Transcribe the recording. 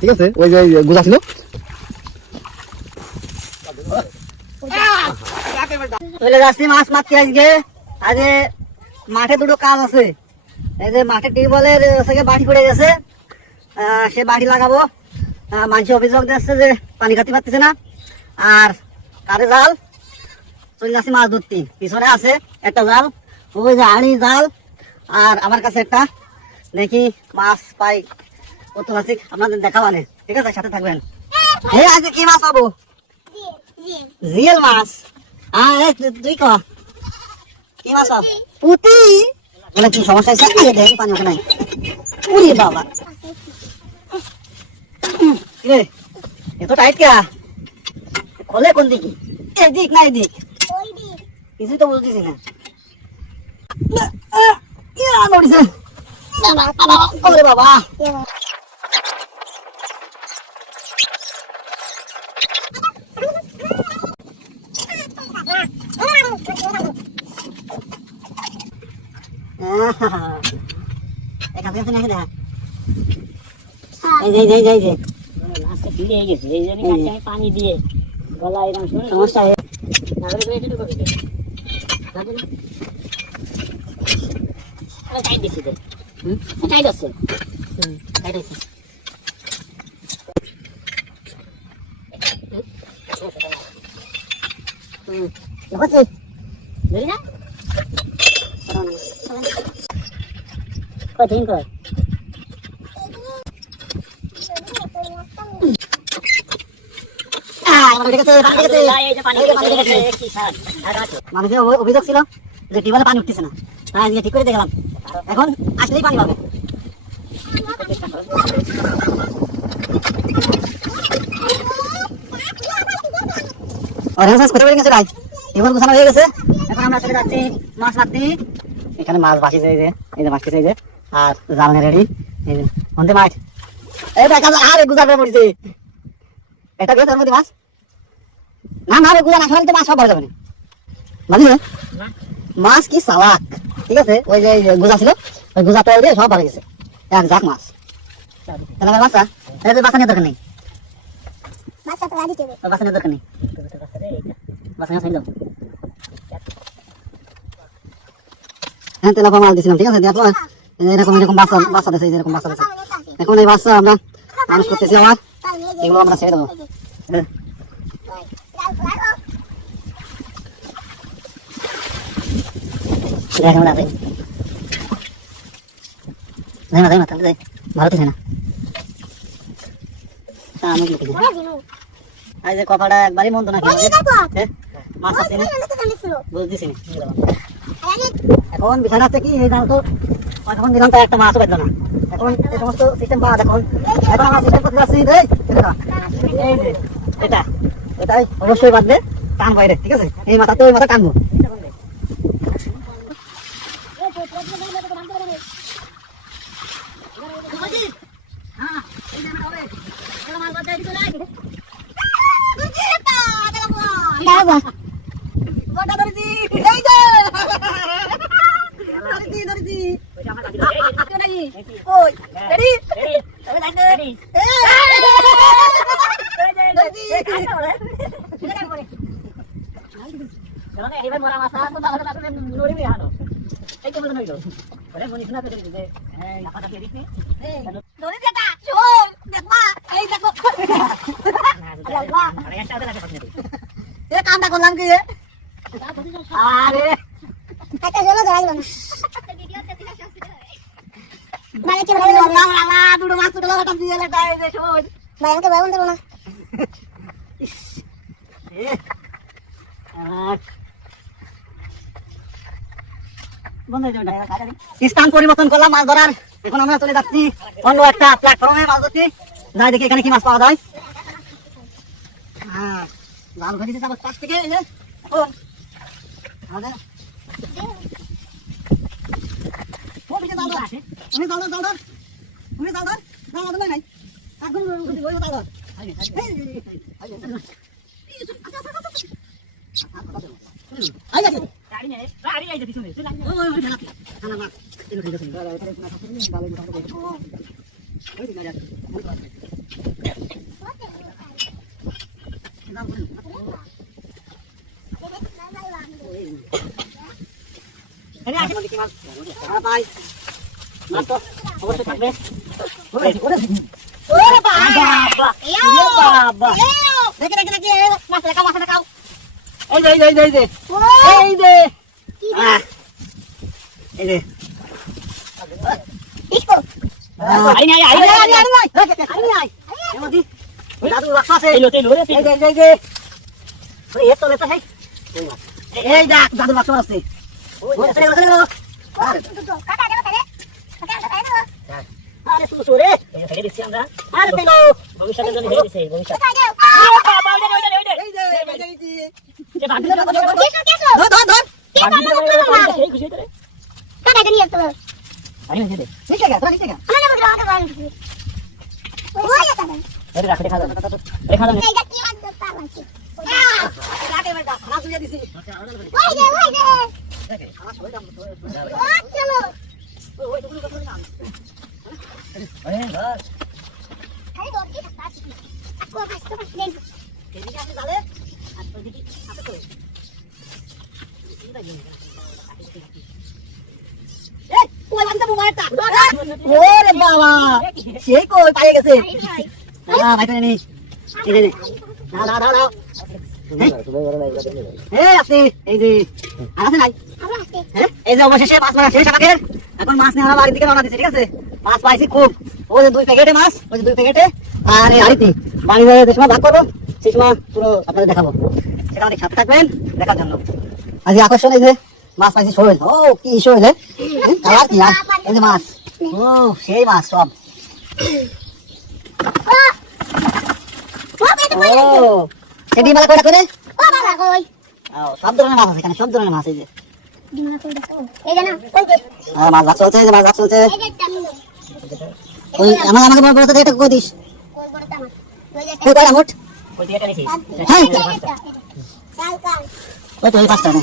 ঠিক আছে, ওই যে গুজা ছিল। চলে যাচ্ছি মাছ মারতে আজকে। আজ মাঠে দুটো কাজ আছে। এই যে মাঠে টিউবওয়েলের বাড়ি পড়ে গেছে, সে বাড়ি লাগাবো। মানুষ অভিযোগ দিচ্ছে যে পানি খাতে পারতেছে না। আর কারে জাল, চলে যাচ্ছি মাছ ধরতে। পিছনে আছে একটা জাল, ওই যে আড়ি জাল, আর আমার কাছে একটা। দেখি মাছ পাই কত পাচ্ছি, আপনাদের দেখাবানে। ঠিক আছে, সাথে থাকবেন। এই আজকে কি মাছ পাবো? জিয়েল মাছ। তুই ক কি মাছ পাব? পুঁটি। বলে কি সমস্যা হয়েছে? দেখ পানি ওঠে নাই। উরি বাবা, এত টাইট কে? খোলে কোন দিকে? এদিক না এদিক? কিছু তো বুঝতেছি না। ওরে বাবা, পানি দিয়ে গলা এরকম সমস্যা কঠিন কর। মানুষের অভিযোগ ছিল যে টিউবওয়েলে পানি উঠতেছে না, তাই আজকে ঠিক করে দেখলাম। এখন আসলেই পানি পাবে। টিউবওয়েল গোছানো হয়ে গেছে, এখন আমরা চলে যাচ্ছি মাছ মারতে। এখানে মাছ ভাসিছে, এই যে মাছ খেয়েছে, এই যে, আর জাল রেডি। এই যে অন্তে মাছ, এই দেখা আরে গুজার পড়েছে। এটা দিয়ে তোর মধ্যে মাছ না না গুজা না খাওয়ালে তো মাছ সব ভরে যাবে না। বুঝলি মাছ কি চালাক। ঠিক আছে, ওই যে গুজা ছিল, ওই গুজা তল দিয়ে সব ভরে গেছে। এক ঝাঁক মাছ। তাহলে বাচ্চা বাচ্চা নেওয়ার দরকার নেই, বাচ্চা নেওয়ার দরকার নেই। বাচ্চা নেওয়া দাও। হ্যাঁ, তেলাপা মাছ দিয়েছিলাম। ঠিক আছে, দেওয়ার পর এরকম এরকম বাচ্চা দিয়েছে, এরকম বাচ্চা দিয়েছে। এখন এই বাচ্চা আমরা মানুষ করতেছি, আবার এগুলো আমরা ছেড়ে দেবো। কপাটা একবারই মন্দ না, মাছ আসছে না বুঝতেছি না। এখন বিষয়টা হচ্ছে কি, এই জাল তো এখন দিলাম, তার একটা মাছও বাঁধলো না। এখন এই সমস্ত সিস্টেম পাওয়া, এখন আমরা সিস্টেম করতে যাচ্ছি। এটা এটাই অবশ্যই বাঁধবে টান বাইরে। ঠিক আছে, এই মাথা তো ওই মাথা টানবো। কামটা করলাম কি? আরে দুটো মাছ দুটো স্থান পরিবর্তন করলাম মাছ ধরার। এখন আমরা চলে যাচ্ছি অন্য একটা প্ল্যাটফর্মে মাছ ধরতে। যাই দেখি এখানে কি মাছ পাওয়া যায়। হ্যাঁ, জাল ধরেছি পাশ থেকে। এখন আমাদের তুমি জাল ধর, তুমি জাল ধর, নাই এখন জাল ধর। গাড়ি অবশ্যই থাকবে। দাদু বাক্স আছে আরে সুসু রে ফেলে দিচ্ছি আমরা আরে পেলো ভবিষ্যতের জন্য ফেলে দিছি ভবিষ্যৎ এই যে বাঁধি ধর সেই খুশি হইতো রে কাটা নিয়ে তো আরে নিচে দে নিচে গা তোরা নিচে গা আমরা বড় আগে বাইরে দিছি ওই এটা আরে রাখে দেখা দাও দেখা দাও এইটা কি আজ পালাছি কাটে বেটা খানা দুইয়া দিছি ওই দে খানা সবাই দাম তো চলো ওই তো কথা না আরে ধর আরে দর কি কাটছি আকো ফাস্ট দেন এদিকে আপনি যাবে আর ওইদিকে আপনি তো এই কই আনতে মোবাইলটা ওরে বাবা সেই কই পাইয়ে গেছে না ভাই তো নেই এই যে দাও এই আপনি এই যে আছে নাই হ্যাঁ এই যে অবশেষে মাছ মারা শেষ আমাদের এখন মাছ নিয়ে আমরা বাড়ির দিকে রওনা দিচ্ছি ঠিক আছে মাছ পাইছি খুব ওই যে 2 প্যাকেটে মাছ ওই যে 2 প্যাকেটে আর এই আড়িতে বাড়ি যাওয়ার যে সময় ভাগ করবো সেই সময় পুরো আপনাদের দেখাবো সেটা অনেক সাথে থাকবেন দেখার জন্য আজ আকর্ষণ এই যে মাছ পাইছি শোল ও কি শোল রে কালার কি আর এই যে মাছ ও সেই মাছ সব ও সেটি মালা কয়টা করে ও বাবা কই সব ধরনের মাছ আছে এখানে সব ধরনের মাছ এই যে এই যে না ওই যে মাছ ভাগ চলছে এই যে মাছ ভাগ চলছে ওই আমাকে বড় তো এটা কই দিস কই বড়টা মাছ ওই যে কই কয়টা মোট কই দিয়ে এটা নিছি হ্যাঁ চাল কাল ওই তো এই পাঁচটা না